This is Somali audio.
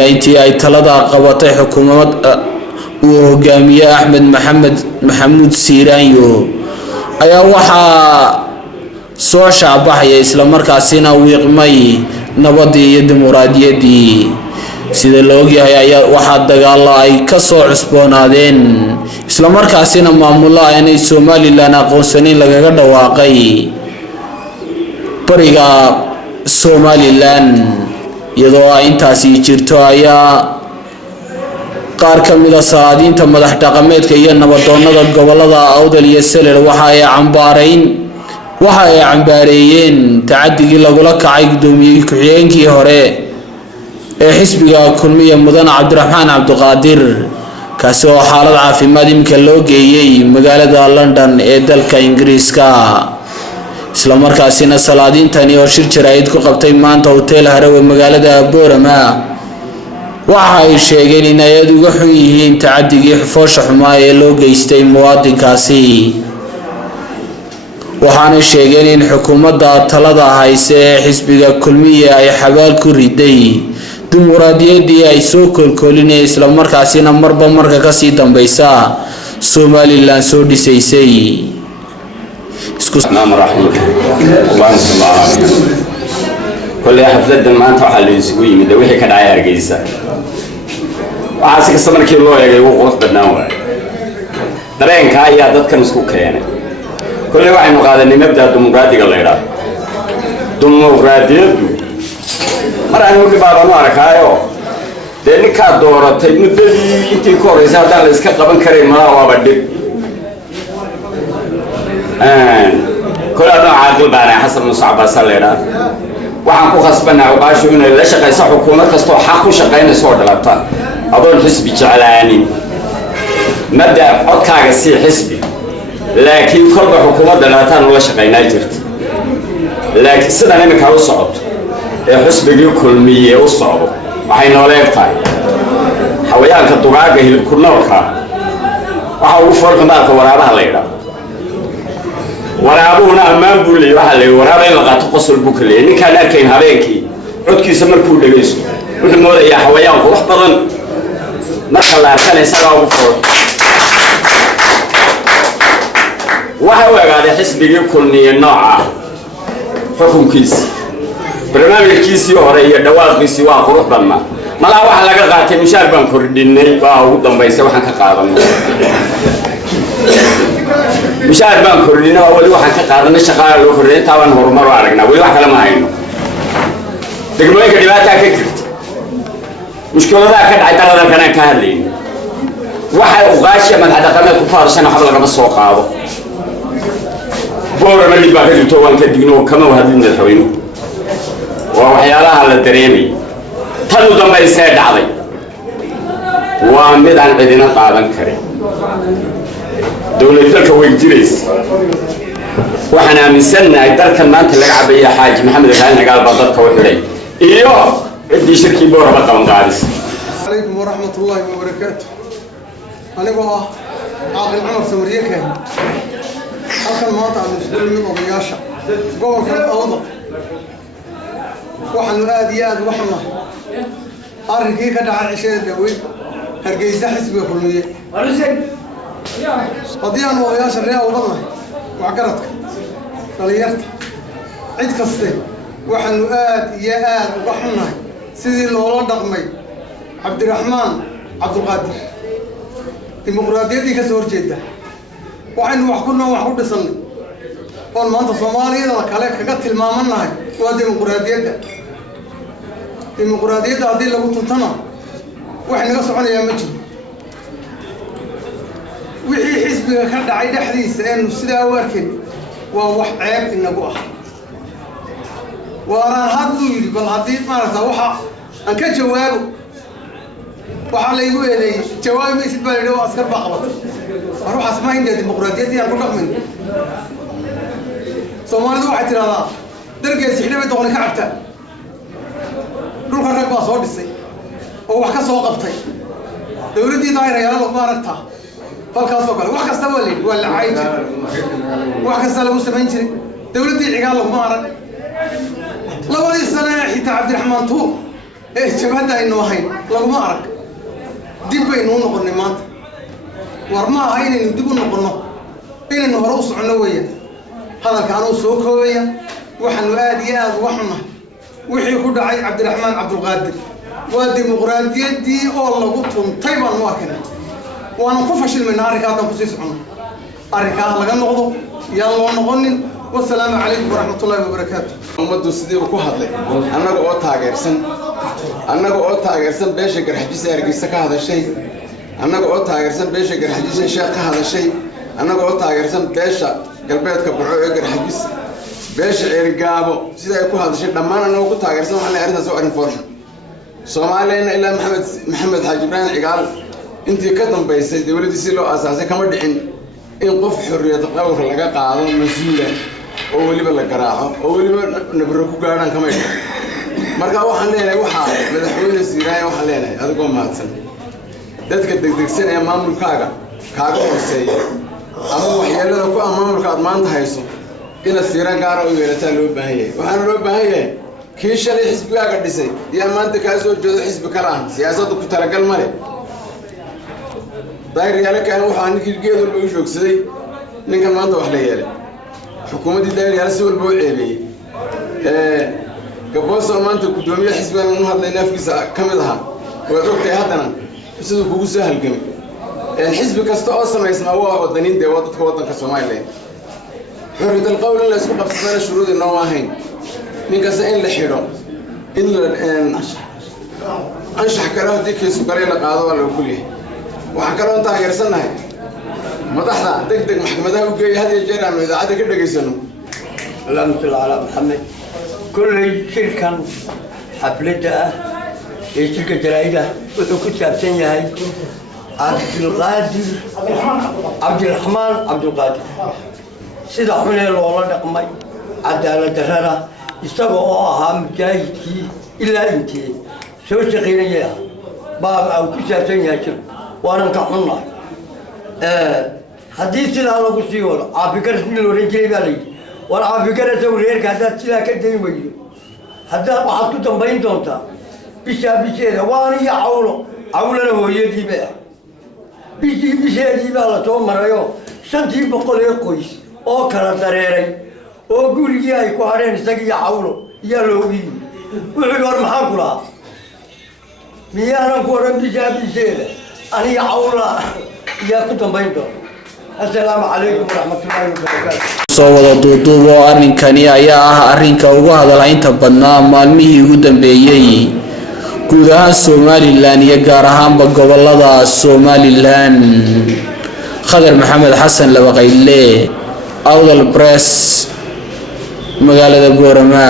ayaa intii ay talada qabatay xukuumad uu hogaamiye Axmed Maxamuud Siiraanyo ayaa waxaa soo shaabaxay isla markaasina wiiqmay nabadii iyo dimuqraadiyadii sida loo ogyahay ayaa waxa dagaal ay ka soo cusboonaadeen isla markaasina maamulada inay Somaliland aqoonsanin lagaga dhawaaqay bariga Somaliland iyadoo intaasi jirto ayaa qaar ka mid ah saadiinta madax dhaqameedka iyo nabadoonnada gobolada Awdal iyo Seleer waxa ay cambaareeyeen tacaddigii lagula kacay gudoomiyay ku-xigeenkii hore ee xisbiga kulmiye Mudane Cabdiraxmaan Cabdiqaadir kaasi oo xaalad caafimaad imka loo geeyay magaalada London ee dalka Ingiriiska isla markaasina salaadiintani oo shir jaraa'id ku qabtay maanta hotel Harawe magaalada Boorama waxa ay sheegeen in ay uga xun yihiin tacaddigii foosha xumaa ee loo geystay muwaadinkaasi waxaana sheegeen in xukuumadda talada hayse ee xisbiga kulmiye ay xabaal ku riday dimuqraadiyadii ay soo kolkolinay isla markaasina marba marka ka sii dambaysa Somaliland soo dhisaysay كل حفلة ما أنت وحلو يسوي من دوحي كان عيار جيسا وعاسك السمر كيلو يجي وقف بالنوع درين كاي عدد كان مسكوك يعني كل واحد مقادر نبدأ ديمقراطية غيره ديمقراطية مرة أنا أقول بابا ما ركايو لأن كادورة تمدلي أنت كوريس هذا اللي سكت قبل كريم ما هو بدي كل هذا عاقل بعنا حسب مصعب سلينا waxaan ku khasbanaa baashu inay la shaqeyso xukuumad kasto xaq u shaqeynayso dhalata adoon xisbi jeclaani mabda codkaaga si xisbi laakiin kolba xukuumadda dhalataan la shaqeynaa jirta laakiin sidaan imika u socoto ee xisbigii kulmiye u socdo waxay nooleegtahay xawayaanka dugaaga hilibku noolka waxa ugu farqan baa waraabaha la yiraahdo waraabuhuna ammaan buu leeyahay waxa la waraabay in la qaato qosol buu ka leeyahay ninkaan arkayn habeenkii codkiisa markuu dhageysto wuxuu moodayaa xawayaanku wax badan marka la arkana isaga ugu furo waxa uu ogaaday xisbigii kulmiye nooca xukunkiisa barnaamijkiisii hore iyo dhawaaqiisii waa qurux badnaa malaa waxa laga qaatay mishaar baan kordhinay baa ugu dambeysay waxaan ka qaadanay مشاهد بان كورلينا أولي واحد كقاعدنا شقاء لو كورلين تابان هرمار وعرقنا ولي واحد كلام هاينو تقولون كلماتها ككرت مشكلة ذا كان عيطان ذا كان كهلين واحد وغاشية من هذا قناة كفار سنة حبل غم السوق هذا بورا من اللي باكد توان كدقنو كما وهدين الحوينو وحيالها على الدريمي تنو دم يساعد علي ومد عن عدنا قاعدن كريم دولة ذلك هو الجريس وحنا من سنة ذلك ما أنت لعب يا حاج محمد الهاني قال بضلك وحري إيوه عندي شركة بورا بقى من قارس عليكم ورحمة الله وبركاته أنا بقى عاقل عمر سمرية كان أكل مقطع المسؤول من أضياشة قوة كان أوضع وحن آديات وحنا أرهكي كده على العشاء الدوي هرقيزة حسبي كلمية قضيان وياش الرئة وضمه وعقرتك طليرت عيد كستي وحن يا وحنا سيدي الولاد دقمي عبد الرحمن عبد القادر ديمقراطية دي كسور جدا وحن وحكنا وحود سنة قال ما أنت صومالي إذا كلاك كقتل المامنا وديمقراطية ديمقراطية هذه اللي بتنتنا وحن قصعنا يا مجد وحي حزبك كان عيد حديث إنه سدا وركن ووح عيب إنه بوح وأنا هذا بالحديث ما رتوحى أنك جوابه وحلا يقول لي جواب ما يسبب لي هو أسكر بقبض أروح أسمع إن الديمقراطية دي أقول لك من سومالي واحد ترى درجة سحنا بتوعنا كعبته دول كان ركبة صور بسي ووح كسر وقبتي دولتي دايرة يا الله ما رتها فالكاسو قال واحد استولي ولا عايج واحد استلم مستمعين شري دولتي عقال الله ما رد لو هذه السنة حتى عبد الرحمن طول jabhadda aynu ahayn laguma arag dib baynu u noqonnay maanta war ma aha inaynu dib u noqonno inaynu hore u soconno weeyaan hadalka anuu soo koobaya waxaanu aad iyo aad uga xunnahay wixii ku dhacay cabdiraxmaan cabdulqaadir waa dimuqraadiyaddii oo lagu tuntay baanu arkaynay waanan ku fashilmaynaa arrinkaa haddaan kusii soconno arrinkaa laga noqdo yaan loo noqonin wasalaamu calaykum waraxmatullaahi wabarakaatu ummaddu sidii uu ku hadlay annaga oo taageersan beesha garxajisa Hargeysa ka hadashay annaga oo taageersan beesha garxajisa Sheekh ka hadashay annaga oo taageersan beesha galbeedka Burco ee garxajis beesha Ergaabo sida ay ku hadashay dhammaan annaga ku taageersan waxaan arrintaas oo arrin foorxan Soomaaliyeena ilaa Maxamed Xaaji Ibrahim Cigaal intii ka dambeysay dawladda si loo aasaasay kama dhicin in qof xorriyad qowr laga qaado mas'uula oo waliba la garaaco oo waliba nabro ku gaaraan kama dhicin marka waxaan leenahay waxa madaxweyne Siiraayo waxaan leenahay adigoo mahadsan dadka degdegsan ee maamulkaaga kaaga hooseeya ama waxyeelada ku maamulka aad maanta hayso ina Siiraan gaar ah u yeelataa loo baahan yahay waxaan loo baahan yahay kii shalay xisbigaaga dhisay iyo maanta ka soo jeedo xisbi kale ah siyaasaddu ku talagal male daayirayaal kan waxaan ninkii loo joogsaday ninkan maanta wax la yeelay xukuumadii daayirayaal si walba u ceebay gabooso maanta gudoomiye xisbigan uu hadlay nafkiisa kamid aha oo ogtay haddana sidoo kugu soo halgamay xisbi kasta oo sameysna waa wadaniin dadka wadanka Soomaaliyeed xorriyadda qowl la isku qabsadana shuruud noo ahayn ninkaas in la xiro in la anshax kale hadii kiisu kale la qaado waa loo kuliyay waxa kale oo taageersanahay madaxda degdeg maxkamadaha u geeyay hadii jeer aan idaacada ka dhageysano اللهم صل على محمد كل شركة حفلتها شركة جرائدة وكنت سابسين هاي عبد الرحمن عبد القادر سيدا حمله الوالد نقمي عدالة درارة يستبعوها مجاهدكي إلا انتي سوى شغيرين اياها باب او كنت سابسين هاي شرك وانا نكحنا حديث سيدا الله قصي ولا عبقر سنين الورنجي بالي والعب فكرة سورير كذا تلا كذا يبين هذا وحطوا تنبين تونتا بيشة واني عولنا هو يجي بقى بيشة يجي بقى لا توم مرايو سنتي بقول كويس أو كلا تريري أو قولي جاي كوارين سقي عولو يا لوبي وحجر محاكلا ميانا كورن بيشة أنا عولا يا كتنبين تون السلام عليكم ورحمة الله وبركاته soo wada duuduubo arrinkani ayaa ah arrinka ugu hadalaynta badnaa maalmihii ugu dambeeyay guud ahaan Somaliland iyo gaar ahaanba gobolada Somaliland Khadar Maxamed Xasan Labaqayle Awdal Press magaalada Boorama